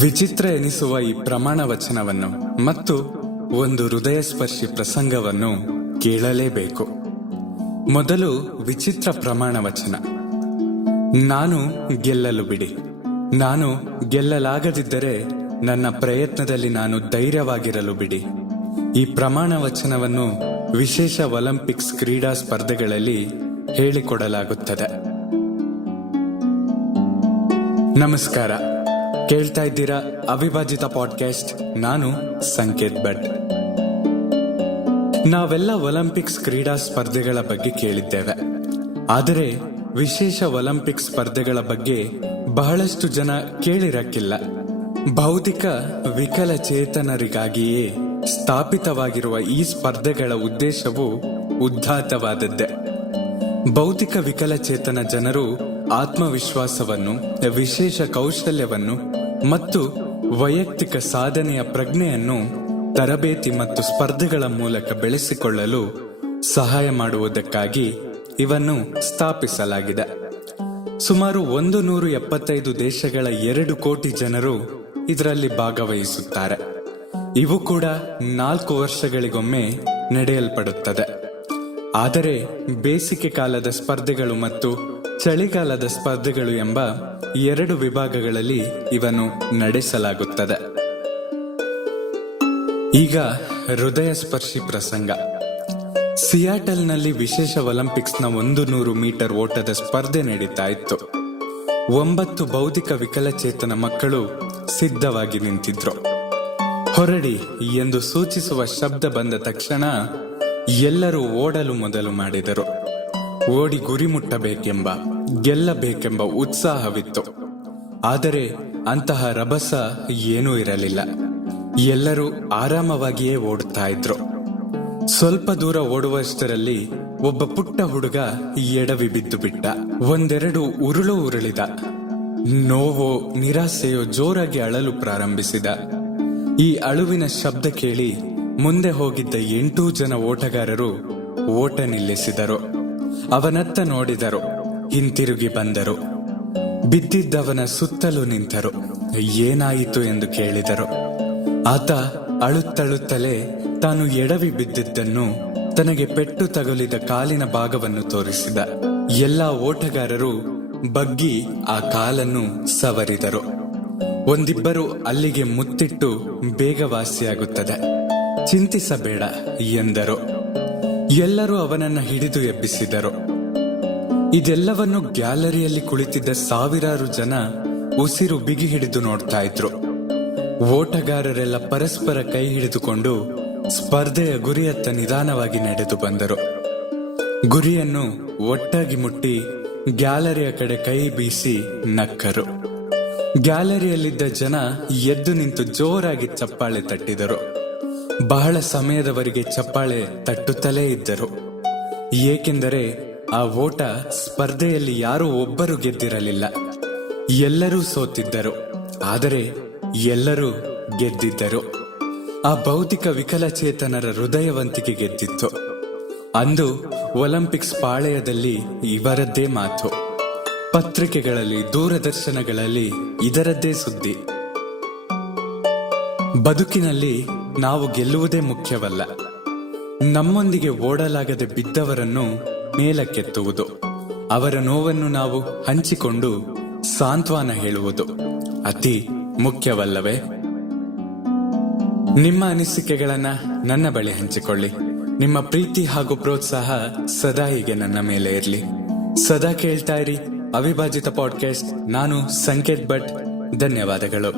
ವಿಚಿತ್ರ ಎನಿಸುವ ಈ ಪ್ರಮಾಣ ವಚನವನ್ನು ಮತ್ತು ಒಂದು ಹೃದಯಸ್ಪರ್ಶಿ ಪ್ರಸಂಗವನ್ನು ಕೇಳಲೇಬೇಕು. ಮೊದಲು ವಿಚಿತ್ರ ಪ್ರಮಾಣ ವಚನ. ನಾನು ಗೆಲ್ಲಲು ಬಿಡಿ. ನಾನು ಗೆಲ್ಲಲಾಗದಿದ್ದರೆ ನನ್ನ ಪ್ರಯತ್ನದಲ್ಲಿ ನಾನು ಧೈರ್ಯವಾಗಿರಲು ಬಿಡಿ. ಈ ಪ್ರಮಾಣ ವಚನವನ್ನು ವಿಶೇಷ ಒಲಿಂಪಿಕ್ಸ್ ಕ್ರೀಡಾ ಸ್ಪರ್ಧೆಗಳಲ್ಲಿ ಹೇಳಿಕೊಡಲಾಗುತ್ತದೆ. ನಮಸ್ಕಾರ, ಕೇಳ್ತಾ ಇದ್ದೀರಾ ಅವಿಭಾಜಿತ ಪಾಡ್ಕಾಸ್ಟ್. ನಾನು ಸಂಕೇತ್ ಭಟ್. ನಾವೆಲ್ಲ ಒಲಿಂಪಿಕ್ಸ್ ಕ್ರೀಡಾ ಸ್ಪರ್ಧೆಗಳ ಬಗ್ಗೆ ಕೇಳಿದ್ದೇವೆ, ಆದರೆ ವಿಶೇಷ ಒಲಿಂಪಿಕ್ಸ್ ಸ್ಪರ್ಧೆಗಳ ಬಗ್ಗೆ ಬಹಳಷ್ಟು ಜನ ಕೇಳಿರಕ್ಕಿಲ್ಲ. ಭೌತಿಕ ವಿಕಲಚೇತನರಿಗಾಗಿಯೇ ಸ್ಥಾಪಿತವಾಗಿರುವ ಈ ಸ್ಪರ್ಧೆಗಳ ಉದ್ದೇಶವು ಉದಾತ್ತವಾದದ್ದೇ. ಭೌತಿಕ ವಿಕಲಚೇತನ ಜನರು ಆತ್ಮವಿಶ್ವಾಸವನ್ನು, ವಿಶೇಷ ಕೌಶಲ್ಯವನ್ನು ಮತ್ತು ವೈಯಕ್ತಿಕ ಸಾಧನೆಯ ಪ್ರಜ್ಞೆಯನ್ನು ತರಬೇತಿ ಮತ್ತು ಸ್ಪರ್ಧೆಗಳ ಮೂಲಕ ಬೆಳೆಸಿಕೊಳ್ಳಲು ಸಹಾಯ ಮಾಡುವುದಕ್ಕಾಗಿ ಇವನ್ನು ಸ್ಥಾಪಿಸಲಾಗಿದೆ. ಸುಮಾರು 175 ದೇಶಗಳ 2 ಕೋಟಿ ಜನರು ಇದರಲ್ಲಿ ಭಾಗವಹಿಸುತ್ತಾರೆ. ಇವು ಕೂಡ 4 ವರ್ಷಗಳಿಗೊಮ್ಮೆ ನಡೆಯಲ್ಪಡುತ್ತದೆ. ಆದರೆ ಬೇಸಿಗೆ ಕಾಲದ ಸ್ಪರ್ಧೆಗಳು ಮತ್ತು ಚಳಿಗಾಲದ ಸ್ಪರ್ಧೆಗಳು ಎಂಬ 2 ವಿಭಾಗಗಳಲ್ಲಿ ಇವನ್ನು ನಡೆಸಲಾಗುತ್ತದೆ. ಈಗ ಹೃದಯ ಸ್ಪರ್ಶಿ ಪ್ರಸಂಗ. ಸಿಯಾಟಲ್ನಲ್ಲಿ ವಿಶೇಷ ಒಲಿಂಪಿಕ್ಸ್ನ 100 ಮೀಟರ್ ಓಟದ ಸ್ಪರ್ಧೆ ನಡೀತಾ ಇತ್ತು. 9 ಬೌದ್ಧಿಕ ವಿಕಲಚೇತನ ಮಕ್ಕಳು ಸಿದ್ಧವಾಗಿ ನಿಂತಿದ್ರು. ಹೊರಡಿ ಎಂದು ಸೂಚಿಸುವ ಶಬ್ದ ಬಂದ ತಕ್ಷಣ ಎಲ್ಲರೂ ಓಡಲು ಮೊದಲು ಮಾಡಿದರು. ಓಡಿ ಗುರಿ ಮುಟ್ಟಬೇಕೆಂಬ, ಗೆಲ್ಲಬೇಕೆಂಬ ಉತ್ಸಾಹವಿತ್ತು. ಆದರೆ ಅಂತಹ ರಭಸ ಏನೂ ಇರಲಿಲ್ಲ. ಎಲ್ಲರೂ ಆರಾಮವಾಗಿಯೇ ಓಡುತ್ತಾ ಇದ್ರು. ಸ್ವಲ್ಪ ದೂರ ಓಡುವಷ್ಟರಲ್ಲಿ ಒಬ್ಬ ಪುಟ್ಟ ಹುಡುಗ ಎಡವಿ ಬಿದ್ದು ಬಿಟ್ಟ. ಒಂದೆರಡು ಉರುಳಿದ. ನೋವೋ ನಿರಾಸೆಯೋ ಜೋರಾಗಿ ಅಳಲು ಪ್ರಾರಂಭಿಸಿದ. ಈ ಅಳುವಿನ ಶಬ್ದ ಕೇಳಿ ಮುಂದೆ ಹೋಗಿದ್ದ 8 ಜನ ಓಟಗಾರರು ಓಟ ನಿಲ್ಲಿಸಿದರು. ಅವನತ್ತ ನೋಡಿದರು, ಹಿಂತಿರುಗಿ ಬಂದರು. ಬಿದ್ದಿದ್ದವನ ಸುತ್ತಲೂ ನಿಂತರು. ಏನಾಯಿತು ಎಂದು ಕೇಳಿದರು. ಆತ ಅಳುತ್ತಳುತ್ತಲೇ ತಾನು ಎಡವಿ ಬಿದ್ದಿದ್ದನ್ನು, ತನಗೆ ಪೆಟ್ಟು ತಗುಲಿದ ಕಾಲಿನ ಭಾಗವನ್ನು ತೋರಿಸಿದ. ಎಲ್ಲಾ ಓಟಗಾರರು ಬಗ್ಗಿ ಆ ಕಾಲನ್ನು ಸವರಿದರು. ಒಂದಿಬ್ಬರು ಅಲ್ಲಿಗೆ ಮುತ್ತಿಟ್ಟು ಬೇಗ ವಾಸಿಯಾಗುತ್ತದೆ, ಚಿಂತಿಸಬೇಡ ಎಂದರು. ಎಲ್ಲರೂ ಅವನನ್ನು ಹಿಡಿದು ಎಬ್ಬಿಸಿದರು. ಇದೆಲ್ಲವನ್ನು ಗ್ಯಾಲರಿಯಲ್ಲಿ ಕುಳಿತಿದ್ದ ಸಾವಿರಾರು ಜನ ಉಸಿರು ಬಿಗಿ ಹಿಡಿದು ನೋಡ್ತಾ ಇದ್ರು. ಓಟಗಾರರೆಲ್ಲ ಪರಸ್ಪರ ಕೈ ಹಿಡಿದುಕೊಂಡು ಸ್ಪರ್ಧೆಯ ಗುರಿಯತ್ತ ನಿಧಾನವಾಗಿ ನಡೆದು ಬಂದರು. ಗುರಿಯನ್ನು ಒಟ್ಟಾಗಿ ಮುಟ್ಟಿ ಗ್ಯಾಲರಿಯ ಕಡೆ ಕೈ ಬೀಸಿ ನಕ್ಕರು. ಗ್ಯಾಲರಿಯಲ್ಲಿದ್ದ ಜನ ಎದ್ದು ನಿಂತು ಜೋರಾಗಿ ಚಪ್ಪಾಳೆ ತಟ್ಟಿದರು. ಬಹಳ ಸಮಯದವರೆಗೆ ಚಪ್ಪಾಳೆ ತಟ್ಟುತ್ತಲೇ ಇದ್ದರು. ಏಕೆಂದರೆ ಆ ಓಟ ಸ್ಪರ್ಧೆಯಲ್ಲಿ ಯಾರೂ ಒಬ್ಬರು ಗೆದ್ದಿರಲಿಲ್ಲ. ಎಲ್ಲರೂ ಸೋತಿದ್ದರು, ಆದರೆ ಎಲ್ಲರೂ ಗೆದ್ದಿದ್ದರು. ಆ ಭೌತಿಕ ವಿಕಲಚೇತನರ ಹೃದಯವಂತಿಕೆ ಗೆದ್ದಿತ್ತು. ಅಂದು ಒಲಿಂಪಿಕ್ಸ್ ಪಾಳೆಯದಲ್ಲಿ ಇವರದ್ದೇ ಮಾತು. ಪತ್ರಿಕೆಗಳಲ್ಲಿ, ದೂರದರ್ಶನಗಳಲ್ಲಿ ಇದರದ್ದೇ ಸುದ್ದಿ. ಬದುಕಿನಲ್ಲಿ ನಾವು ಗೆಲ್ಲುವುದೇ ಮುಖ್ಯವಲ್ಲ, ನಮ್ಮೊಂದಿಗೆ ಓಡಲಾಗದೆ ಬಿದ್ದವರನ್ನು ಮೇಲಕ್ಕೆತ್ತುವುದು, ಅವರ ನೋವನ್ನು ನಾವು ಹಂಚಿಕೊಂಡು ಸಾಂತ್ವನ ಹೇಳುವುದು ಅತಿ ಮುಖ್ಯವಲ್ಲವೇ? ನಿಮ್ಮ ಅನಿಸಿಕೆಗಳನ್ನ ನನ್ನ ಬಳಿ ಹಂಚಿಕೊಳ್ಳಿ. ನಿಮ್ಮ ಪ್ರೀತಿ ಹಾಗೂ ಪ್ರೋತ್ಸಾಹ ಸದಾ ಹೀಗೆ ನನ್ನ ಮೇಲೆ ಇರಲಿ. ಸದಾ ಕೇಳ್ತಾ ಇರಿ ಅವಿಭಾಜಿತ ಪಾಡ್ಕಾಸ್ಟ್. ನಾನು ಸಂಕೇತ್ ಭಟ್. ಧನ್ಯವಾದಗಳು.